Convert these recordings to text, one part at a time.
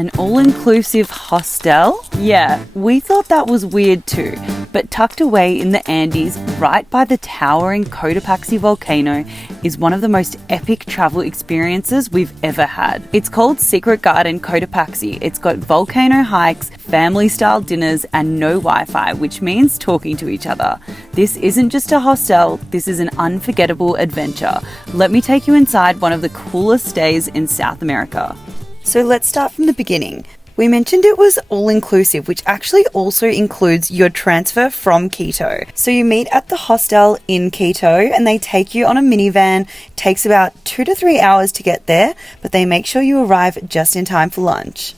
An all-inclusive hostel? Yeah, we thought that was weird too, but tucked away in the Andes, right by the towering Cotopaxi Volcano, is one of the most epic travel experiences we've ever had. It's called Secret Garden Cotopaxi. It's got volcano hikes, family-style dinners, and no Wi-Fi, which means talking to each other. This isn't just a hostel, this is an unforgettable adventure. Let me take you inside one of the coolest stays in South America. So let's start from the beginning. We mentioned it was all-inclusive, which actually also includes your transfer from Quito. So you meet at the hostel in Quito and they take you on a minivan. It takes about 2 to 3 hours to get there, but they make sure you arrive just in time for lunch.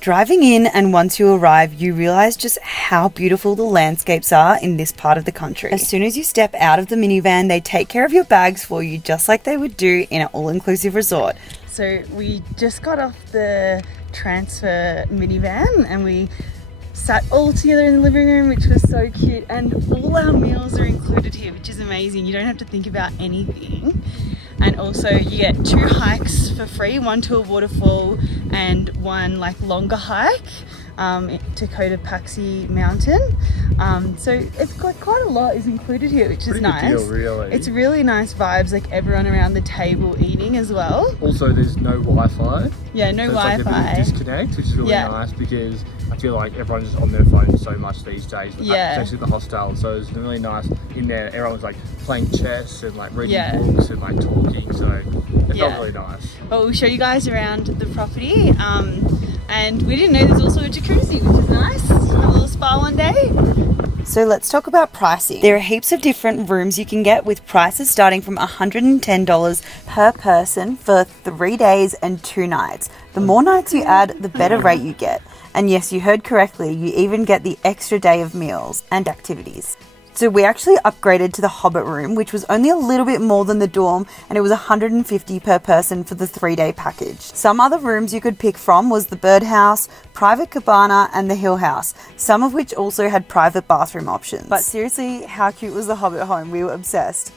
Driving in, and once you arrive, you realize just how beautiful the landscapes are in this part of the country. As soon as you step out of the minivan, they take care of your bags for you just like they would do in an all-inclusive resort. So we just got off the transfer minivan and we sat all together in the living room, which was so cute, and all our meals are included here, which is amazing. You don't have to think about anything. And also you get 2 hikes for free, one to a waterfall and one like longer hike to Cotopaxi mountain. So it's got quite a lot is included here, which is nice. Deal, really. It's really nice vibes, like everyone around the table eating as well. Also, there's no Wi-Fi. Yeah, no Wi-Fi. Like a bit of disconnect, which is really nice because I feel like everyone's just on their phone so much these days, especially the hostel. So it's really nice in there. Everyone's like playing chess and like reading books and like talking. So it felt really nice. But we'll show you guys around the property. And we didn't know there's also a jacuzzi, which is nice. Have a little spa one day. So let's talk about pricing. There are heaps of different rooms you can get with prices starting from $110 per person for 3 days and 2 nights. The more nights you add, the better rate you get. And yes, you heard correctly, you even get the extra day of meals and activities. So we actually upgraded to the Hobbit Room, which was only a little bit more than the dorm, and it was $150 per person for the 3-day package. Some other rooms you could pick from was the Birdhouse, Private Cabana, and the Hill House, some of which also had private bathroom options. But seriously, how cute was the Hobbit home? We were obsessed.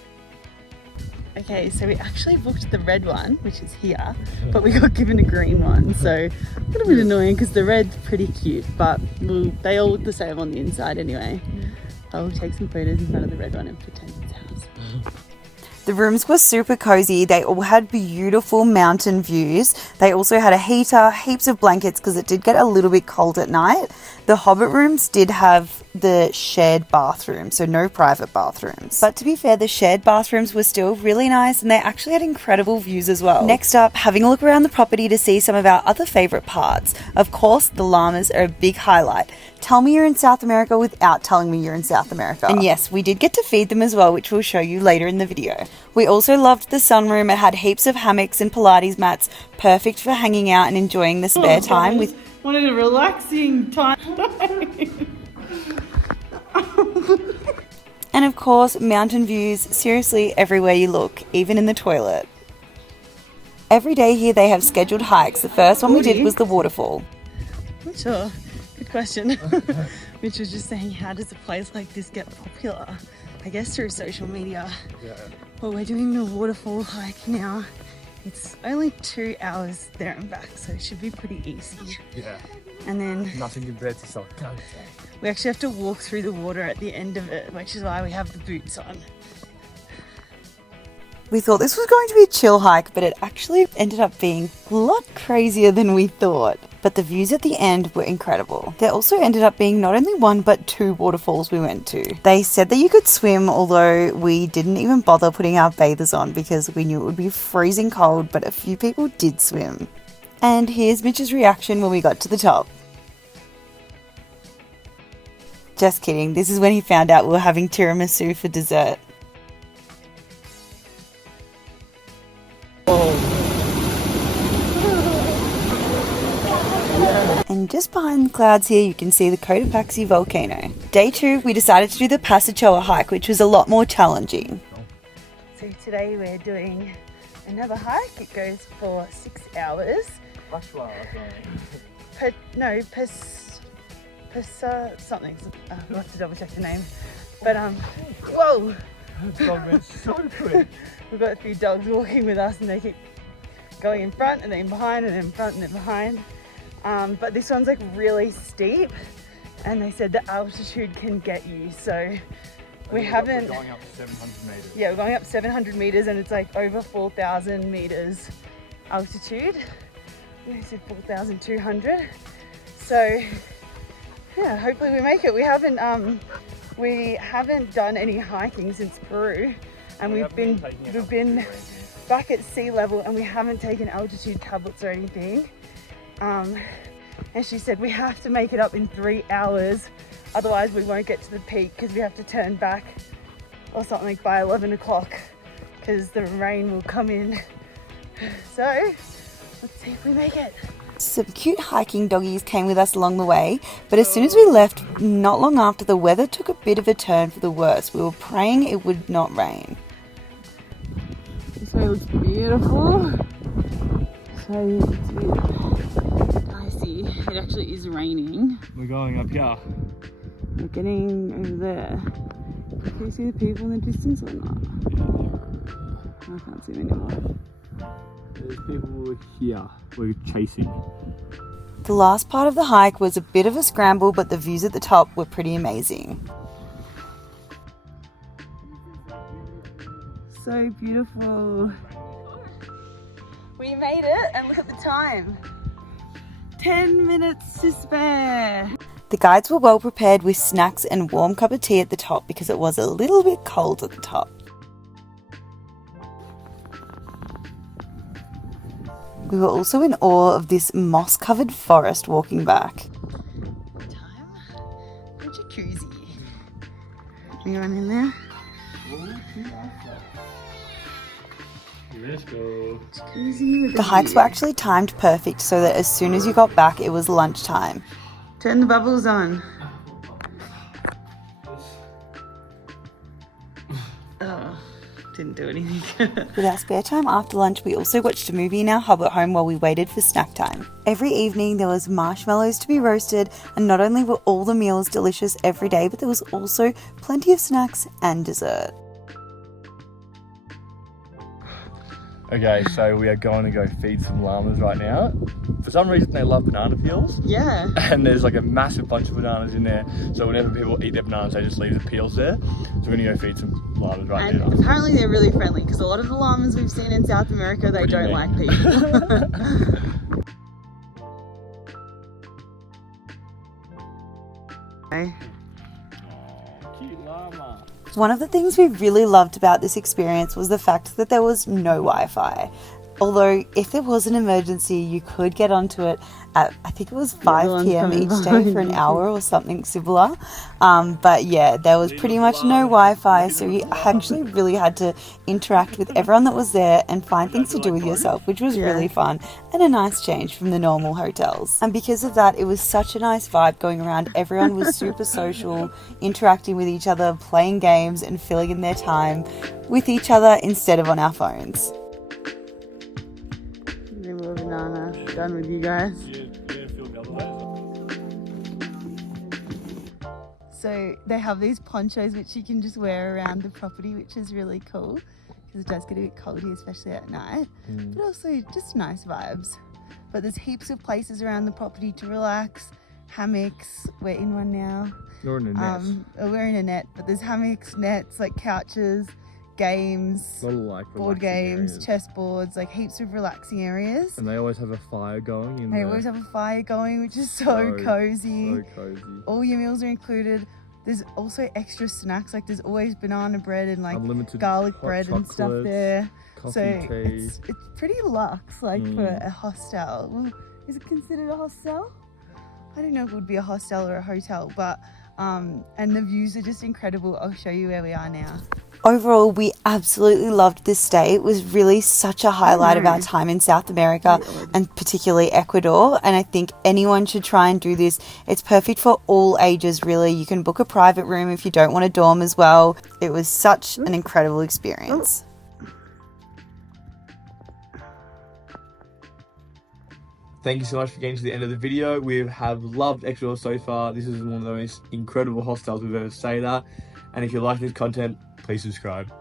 Okay, so we actually booked the red one, which is here, but we got given a green one, so a little bit annoying because the red's pretty cute, but they all look the same on the inside anyway. I'll take some photos in front of the red one and pretend it's ours. The rooms were super cozy. They all had beautiful mountain views. They also had a heater, heaps of blankets because it did get a little bit cold at night. The Hobbit rooms did have the shared bathroom, so no private bathrooms. But to be fair, the shared bathrooms were still really nice and they actually had incredible views as well. Next up, having a look around the property to see some of our other favourite parts. Of course, the llamas are a big highlight. Tell me you're in South America without telling me you're in South America. And yes, we did get to feed them as well, which we'll show you later in the video. We also loved the sunroom. It had heaps of hammocks and Pilates mats, perfect for hanging out and enjoying the spare time with... Wanted a relaxing time. And of course, mountain views, seriously everywhere you look, even in the toilet. Every day here they have scheduled hikes. The first one we did was the Waterfall. Sure. Good question. Mitch was just saying, how does a place like this get popular? I guess through social media. Yeah. Well, we're doing the waterfall hike now. It's only 2 hours there and back, so it should be pretty easy. Yeah. And then nothing compared to South America. We actually have to walk through the water at the end of it, which is why we have the boots on. We thought this was going to be a chill hike, but it actually ended up being a lot crazier than we thought. But the views at the end were incredible. There also ended up being not only 1 but 2 waterfalls we went to. They said that you could swim, although we didn't even bother putting our bathers on because we knew it would be freezing cold, but a few people did swim. And here's Mitch's reaction when we got to the top. Just kidding, this is when he found out we were having tiramisu for dessert. And just behind the clouds here you can see the Cotopaxi Volcano. Day 2 we decided to do the Pasa Choas hike, which was a lot more challenging. So today we're doing another hike. It goes for 6 hours. Pasa something. We'll have to double check the name. But whoa! So quick. We've got a few dogs walking with us and they keep going in front and then behind and then front and then behind. but this one's like really steep, and they said the altitude can get you. So we haven't. We're going up 700 meters. Yeah, we're going up 700 meters, and it's like over 4,000 meters altitude. They said 4,200. So yeah, hopefully we make it. We haven't done any hiking since Peru, and we've been back at sea level, and we haven't taken altitude tablets or anything. And she said we have to make it up in 3 hours, otherwise we won't get to the peak because we have to turn back or something like by 11 o'clock because the rain will come in. So let's see if we make it. Some cute hiking doggies came with us along the way, but as soon as we left, not long after, the weather took a bit of a turn for the worse. We were praying it would not rain. This way looks beautiful. So it's beautiful. Icy. It actually is raining. We're going up here. We're getting over there. Can you see the people in the distance or not? I can't see them anymore. There's people here. We're chasing. The last part of the hike was a bit of a scramble, but the views at the top were pretty amazing. So beautiful. We made it, and look at the time. 10 minutes to spare. The guides were well prepared with snacks and warm cup of tea at the top because it was a little bit cold at the top. We were also in awe of this moss-covered forest walking back. Time for jacuzzi. Anyone in there? Let's go. Jacuzzi with The hikes were actually timed perfect so that as soon as you got back it was lunchtime. Turn the bubbles on. Oh, didn't do anything. With our spare time after lunch, we also watched a movie in our Hobbit home while we waited for snack time. Every evening there was marshmallows to be roasted, and not only were all the meals delicious every day, but there was also plenty of snacks and dessert. Okay, so we are going to go feed some llamas right now. For some reason they love banana peels. Yeah. And there's like a massive bunch of bananas in there. So whenever people eat their bananas, they just leave the peels there. So we're going to go feed some llamas right now. And apparently they're really friendly because a lot of the llamas we've seen in South America, they don't like people. Okay. Oh, cute llama. One of the things we really loved about this experience was the fact that there was no Wi-Fi. Although if there was an emergency, you could get onto it at, I think it was 5 p.m. each day for an hour or something similar. But yeah, there was pretty much no Wi-Fi, so you actually really had to interact with everyone that was there and find things to do with yourself, which was really fun and a nice change from the normal hotels. And because of that, it was such a nice vibe going around. Everyone was super social, interacting with each other, playing games and filling in their time with each other instead of on our phones. More banana. Done with you guys. So they have these ponchos which you can just wear around the property, which is really cool because it does get a bit cold here, especially at night. But also just nice vibes. But there's heaps of places around the property to relax. Hammocks. We're in one now. You're in a net. We're in a net, but there's hammocks, nets, like couches, games, Little, like, board games, areas. chess boards, like heaps of relaxing areas. And they always have a fire going in They there. always have a fire going, which is so cozy. So cozy. All your meals are included. There's also extra snacks, like there's always banana bread and like Unlimited garlic hot bread and stuff chocolates, there. Coffee, So tea. it's pretty luxe, like for a hostel. Well, is it considered a hostel? I don't know if it would be a hostel or a hotel, but and the views are just incredible. I'll show you where we are now. Overall, we absolutely loved this stay. It was really such a highlight of our time in South America and particularly Ecuador. And I think anyone should try and do this. It's perfect for all ages, really. You can book a private room if you don't want a dorm as well. It was such an incredible experience. Thank you so much for getting to the end of the video. We have loved Ecuador so far. This is one of the most incredible hostels we've ever stayed at. And if you like this content, please subscribe.